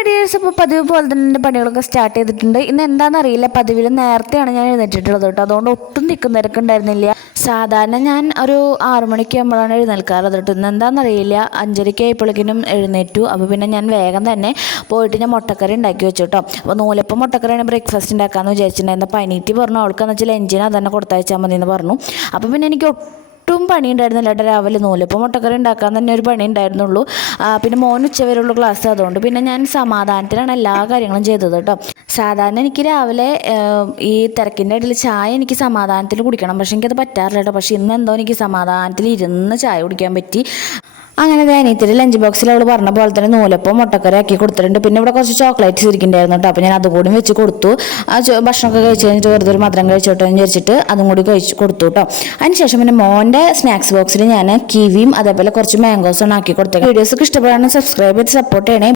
My dears ഇപ്പോൾ പതിവ് പോലെ തന്നെ എൻ്റെ പണികളൊക്കെ സ്റ്റാർട്ട് ചെയ്തിട്ടുണ്ട്. ഇന്ന് എന്താണെന്നറിയില്ല, പതിവിൽ നേരത്തെയാണ് ഞാൻ എഴുന്നേറ്റിട്ടുള്ളത് കേട്ടോ. അതുകൊണ്ട് ഒട്ടും തിരക്കുണ്ടായിരുന്നില്ല. സാധാരണ ഞാൻ ഒരു 6 മണിക്ക് ആകുമ്പോഴാണ് എഴുന്നേൽക്കാറുള്ളത് കേട്ടോ. ഇന്ന് എന്താണെന്നറിയില്ല, 5:30 ആയപ്പോഴേക്കും എഴുന്നേറ്റു. അപ്പോൾ പിന്നെ ഞാൻ വേഗം തന്നെ പോയിട്ട് ഞാൻ മുട്ടക്കറി ഉണ്ടാക്കി വെച്ചു കേട്ടോ. അപ്പോൾ നൂലപ്പം മുട്ടക്കറിയാണ് ബ്രേക്ക്ഫാസ്റ്റ് ഉണ്ടാക്കാമെന്ന് വിചാരിച്ചിട്ടുണ്ടായിരുന്നു. അപ്പോൾ അനീറ്റി പറഞ്ഞു അവൾക്കെന്ന് വെച്ചാൽ ലഞ്ചിന് അതന്നെ കൊടുത്തയച്ചാൽ മതി എന്ന് പറഞ്ഞു. അപ്പോൾ പിന്നെ എനിക്ക് ഒട്ടും പണി ഉണ്ടായിരുന്നില്ല കേട്ടോ. രാവിലെ നൂലപ്പം മുട്ടക്കറി ഉണ്ടാക്കാൻ തന്നെ ഒരു പണി ഉണ്ടായിരുന്നുള്ളൂ. പിന്നെ മോൻ ഉച്ചവരെയുള്ള ക്ലാസ്, അതുകൊണ്ട് പിന്നെ ഞാൻ സമാധാനത്തിലാണ് എല്ലാ കാര്യങ്ങളും ചെയ്തത് കേട്ടോ. സാധാരണ എനിക്ക് രാവിലെ ഈ തിരക്കിൻ്റെ ഇടയിൽ ചായ എനിക്ക് സമാധാനത്തിൽ കുടിക്കണം, പക്ഷേ എനിക്കത് പറ്റാറില്ല കേട്ടോ. പക്ഷേ ഇന്ന് എന്തോ എനിക്ക് സമാധാനത്തിൽ ഇരുന്ന് ചായ കുടിക്കാൻ പറ്റി. അങ്ങനെ അനിയത്തിൻ്റെ ലഞ്ച് ബോക്സിൽ അവൾ പറഞ്ഞ പോലെ തന്നെ നൂലപ്പം മുട്ടക്കറി ആക്കി കൊടുത്തിട്ടുണ്ട്. പിന്നെ ഇവിടെ കുറച്ച് ചോക്ലേറ്റ്സ് ഇരിക്കുന്നുണ്ടായിരുന്നു കേട്ടോ. അപ്പോൾ ഞാൻ അതുകൂടി വെച്ച് കൊടുത്തു. ഭക്ഷണമൊക്കെ കഴിച്ച് കഴിഞ്ഞിട്ട് വെറുതെ ഒരു മധുരം കഴിച്ചോട്ടെ എന്ന് വിചാരിച്ചിട്ട് അതും കൂടി കഴിച്ച് കൊടുത്തു കേട്ടോ. അതിനുശേഷം പിന്നെ മോൻ്റെ സ്നാക്സ് ബോക്സിൽ ഞാൻ കിവിയും അതേപോലെ കുറച്ച് മാംഗോസും ആക്കി കൊടുത്തത്. വീഡിയോസൊക്കെ ഇഷ്ടപ്പെടാനും സബ്സ്ക്രൈബ് ചെയ്ത് സപ്പോർട്ട് ചെയ്യണേ.